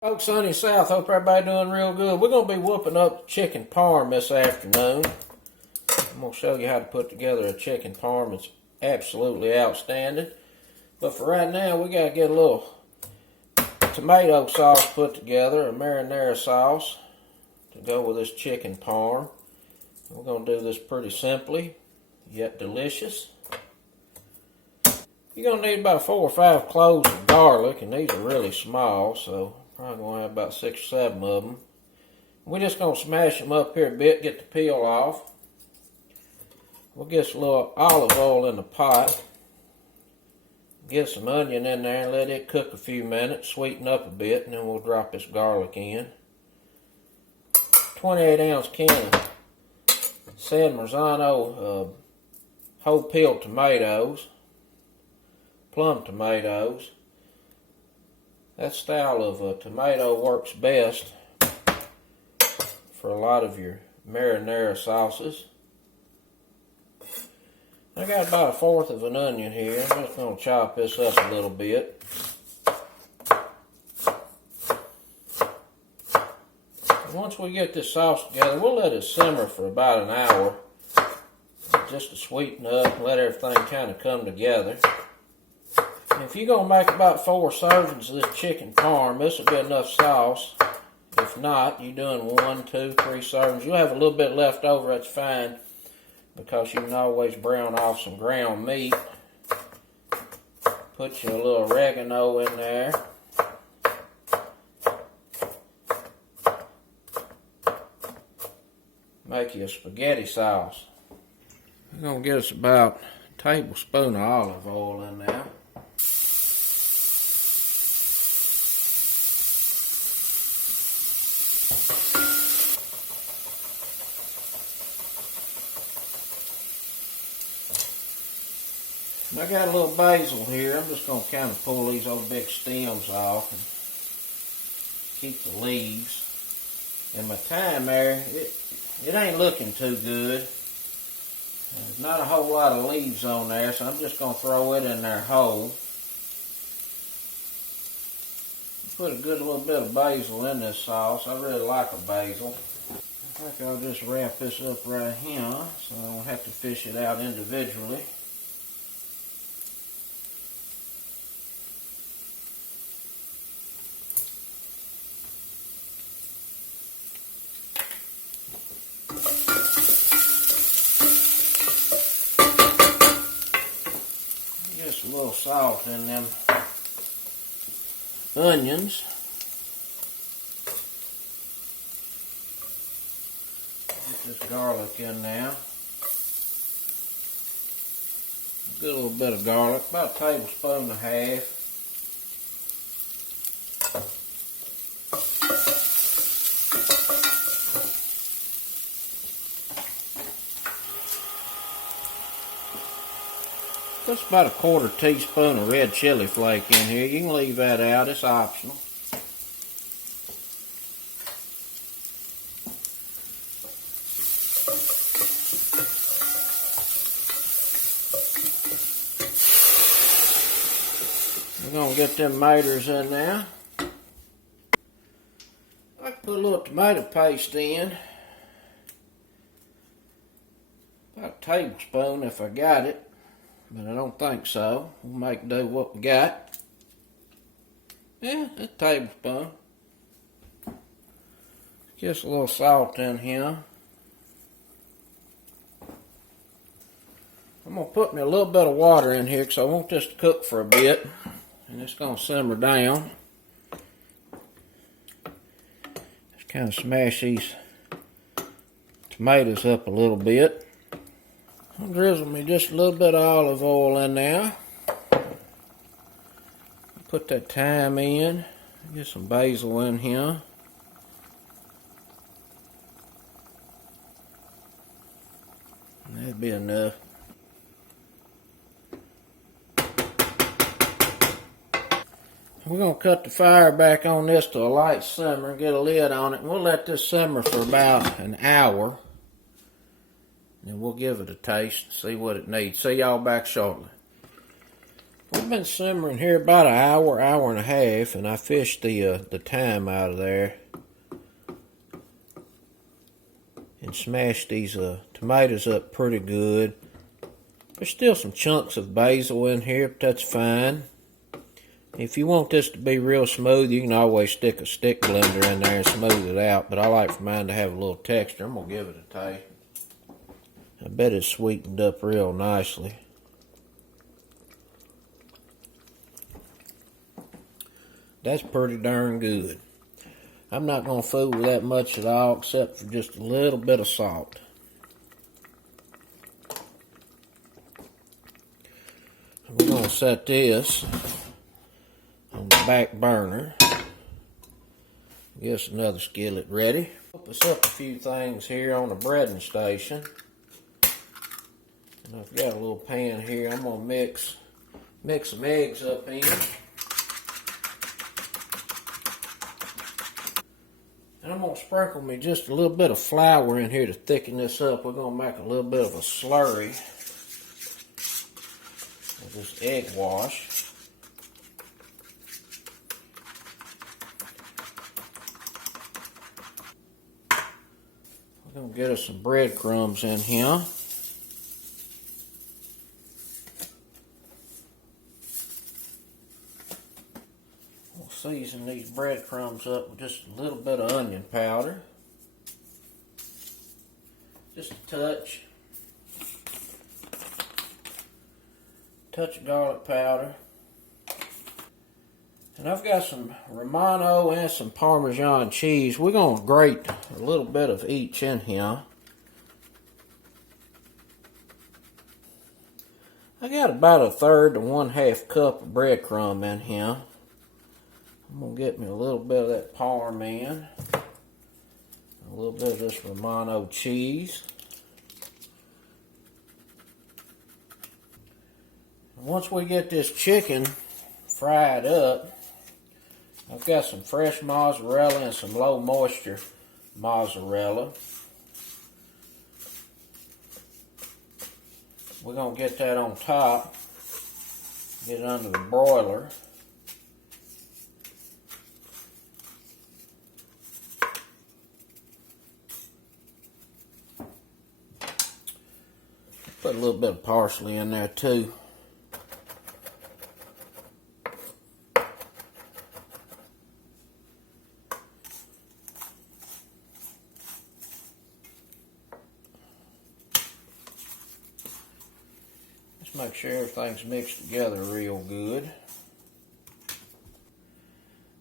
Folks, sunny south, hope everybody doing real good. We're going to be whooping up chicken parm this afternoon. I'm going to show you how to put together a chicken parm. It's absolutely outstanding. But for right now, we got to get a little tomato sauce put together, a marinara sauce to go with this chicken parm. We're going to do this pretty simply, yet delicious. You're going to need about 4 or 5 cloves of garlic, and these are really small, so probably going to have about 6 or 7 of them. We're just going to smash them up here a bit, get the peel off. We'll get some little olive oil in the pot. Get some onion in there and let it cook a few minutes, sweeten up a bit, and then we'll drop this garlic in. 28-ounce can of San Marzano whole peeled tomatoes, plum tomatoes. That style of tomato works best for a lot of your marinara sauces. I got about 1/4 of an onion here. I'm just going to chop this up a little bit. Once we get this sauce together, we'll let it simmer for about an hour just to sweeten up and let everything kind of come together. If you're going to make about 4 servings of this chicken parm, this will be enough sauce. If not, you're doing 1, 2, 3 servings. You'll have a little bit left over, that's fine, because you can always brown off some ground meat. Put you a little oregano in there. Make you a spaghetti sauce. We're going to get us about a tablespoon of olive oil in there. I got a little basil here. I'm just going to kind of pull these old big stems off and keep the leaves. And my thyme there, it ain't looking too good. There's not a whole lot of leaves on there, so I'm just going to throw it in there whole. Put a good little bit of basil in this sauce. I really like a basil. I think I'll just wrap this up right here so I don't have to fish it out individually. Just a little salt in them onions. Get this garlic in now. A good little bit of garlic, about a tablespoon and a half. Just about a 1/4 teaspoon of red chili flake in here. You can leave that out, it's optional. We're going to get them tomatoes in there. I can put a little tomato paste in. About a tablespoon if I got it. But I don't think so. We'll make do what we got. Yeah, a tablespoon. Just a little salt in here. I'm going to put me a little bit of water in here because I want this to cook for a bit. And it's going to simmer down. Just kind of smash these tomatoes up a little bit. I'll drizzle me just a little bit of olive oil in there. Put that thyme in. Get some basil in here. That'd be enough. We're going to cut the fire back on this to a light simmer, get a lid on it, and we'll let this simmer for about an hour. And we'll give it a taste, see what it needs. See y'all back shortly. We've been simmering here about an hour, hour and a half, and I fished the thyme out of there and smashed these tomatoes up pretty good. There's still some chunks of basil in here, but that's fine. If you want this to be real smooth, you can always stick a stick blender in there and smooth it out, but I like for mine to have a little texture. I'm going to give it a taste. I bet it's sweetened up real nicely. That's pretty darn good. I'm not going to fool with that much at all, except for just a little bit of salt. We're going to set this on the back burner. Get us another skillet ready. Open up a few things here on the breading station. And I've got a little pan here. I'm going to mix some eggs up in. And I'm going to sprinkle me just a little bit of flour in here to thicken this up. We're going to make a little bit of a slurry with this egg wash. We're going to get us some breadcrumbs in here. Season these breadcrumbs up with just a little bit of onion powder. Just a touch. Touch of garlic powder. And I've got some Romano and some Parmesan cheese. We're going to grate a little bit of each in here. I got about 1/3 to 1/2 cup of breadcrumb in here. I'm going to get me a little bit of that parm in, a little bit of this Romano cheese. And once we get this chicken fried up, I've got some fresh mozzarella and some low moisture mozzarella. We're going to get that on top, get it under the broiler. Put a little bit of parsley in there too. Just make sure everything's mixed together real good.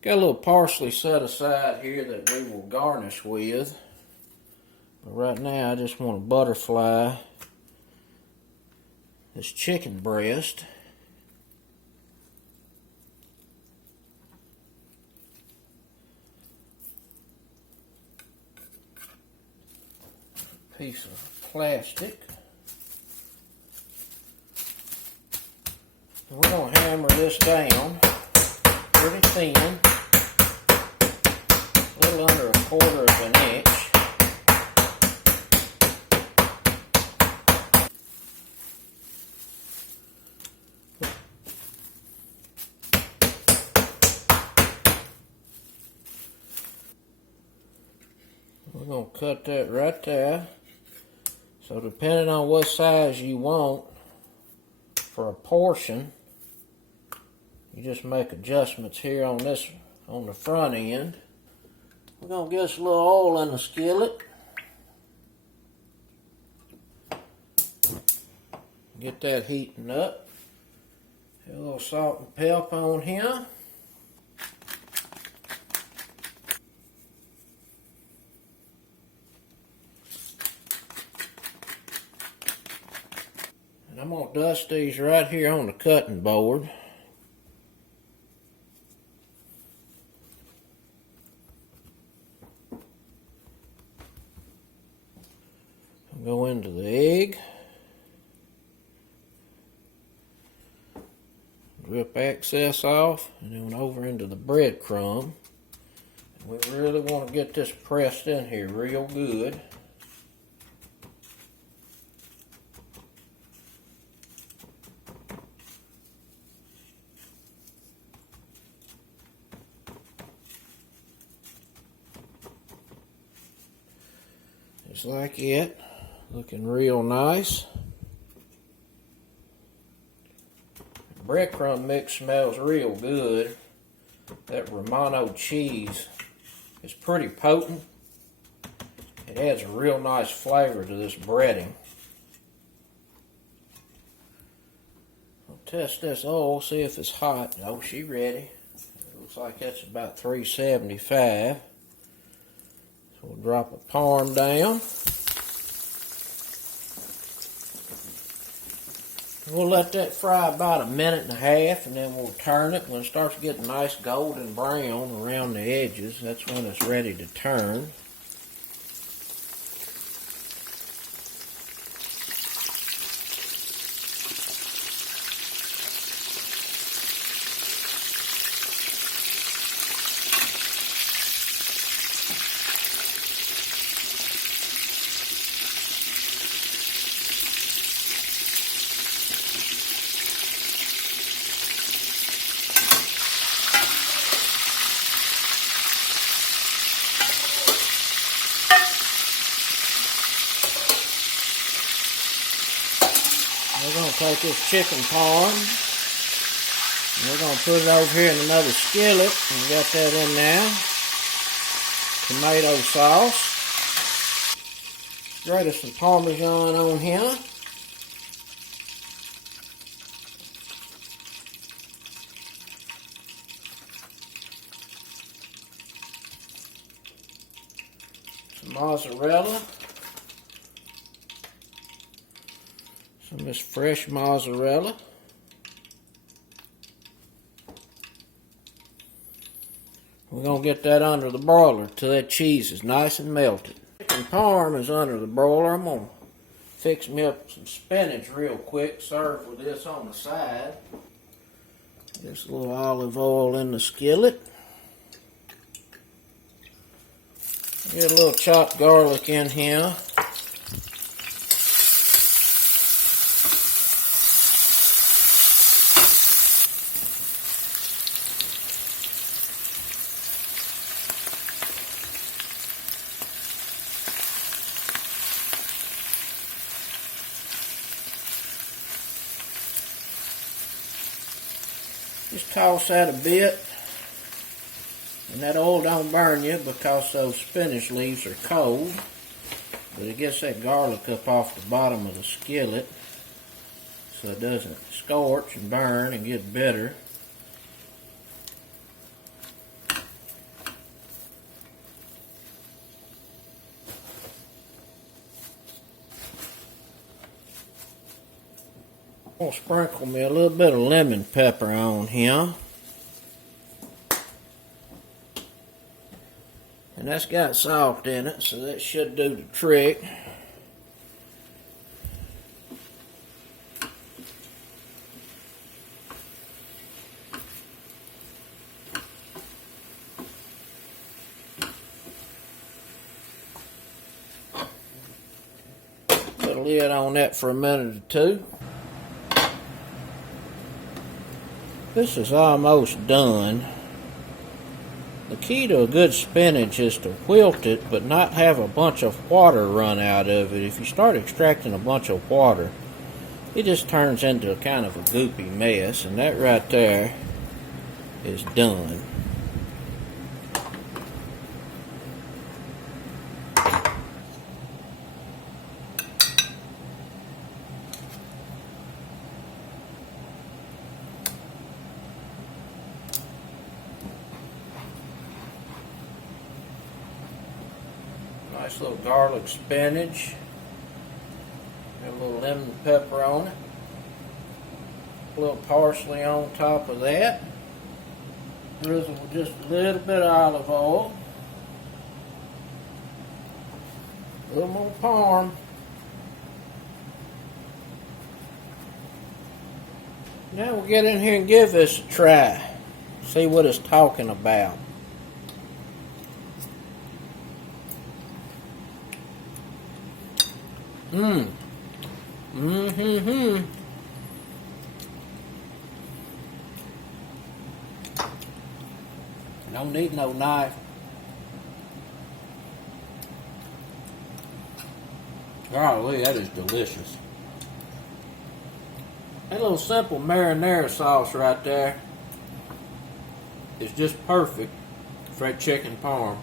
Got a little parsley set aside here that we will garnish with. But right now I just want to butterfly this chicken breast. Piece of plastic. And we're going to hammer this down pretty thin, a little under 1/4 of an inch. We're going to cut that right there. So depending on what size you want for a portion, you just make adjustments here on this, on the front end. We're going to get us a little oil in the skillet. Get that heating up. A little salt and pepper on here. And I'm going to dust these right here on the cutting board. I'll go into the egg. Rip excess off, and then over into the breadcrumb. And we really want to get this pressed in here real good. Just like it. Looking real nice. Breadcrumb mix smells real good. That Romano cheese is pretty potent. It adds a real nice flavor to this breading. I'll test this oil, see if it's hot. Oh, she ready. It looks like that's about 375. So we'll drop a parm down. We'll let that fry about a minute and a half, and then we'll turn it. When it starts getting nice golden brown around the edges, that's when it's ready to turn. We're going to take this chicken parm, and we're going to put it over here in another skillet. We got that in now. Tomato sauce. Grate some Parmesan on here. Some mozzarella. Some of this fresh mozzarella. We're going to get that under the broiler till that cheese is nice and melted. Chicken parm is under the broiler. I'm going to fix me up some spinach real quick. Serve with this on the side. Just a little olive oil in the skillet. Get a little chopped garlic in here. Just toss that a bit, and that oil don't burn you because those spinach leaves are cold, but it gets that garlic up off the bottom of the skillet so it doesn't scorch and burn and get bitter. I'm going to sprinkle me a little bit of lemon pepper on here. And that's got salt in it, so that should do the trick. Put a lid on that for a minute or two. This is almost done. The key to a good spinach is to wilt it, but not have a bunch of water run out of it. If you start extracting a bunch of water, it just turns into a kind of a goopy mess, and that right there is done. Nice little garlic spinach. Got a little lemon pepper on it. A little parsley on top of that. Drizzle with just a little bit of olive oil. A little more parm. Now we'll get in here and give this a try. See what it's talking about. Don't need no knife. Golly, that is delicious. That little simple marinara sauce right there is just perfect for that chicken parm.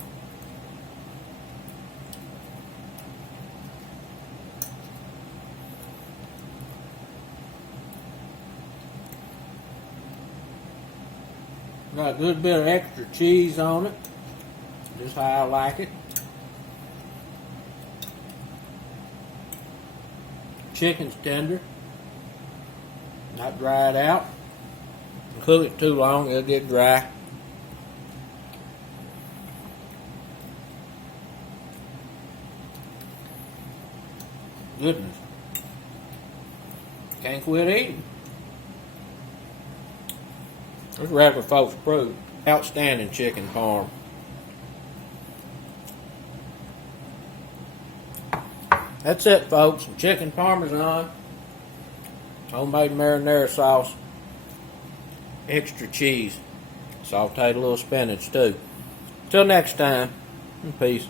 Got a good bit of extra cheese on it, just how I like it. Chicken's tender, not dried out. Cook it too long, it'll get dry. Goodness, can't quit eating. This regular folks approved. Outstanding chicken parm. That's it, folks. Chicken Parmesan, homemade marinara sauce, extra cheese, sauteed a little spinach too. Till next time, peace.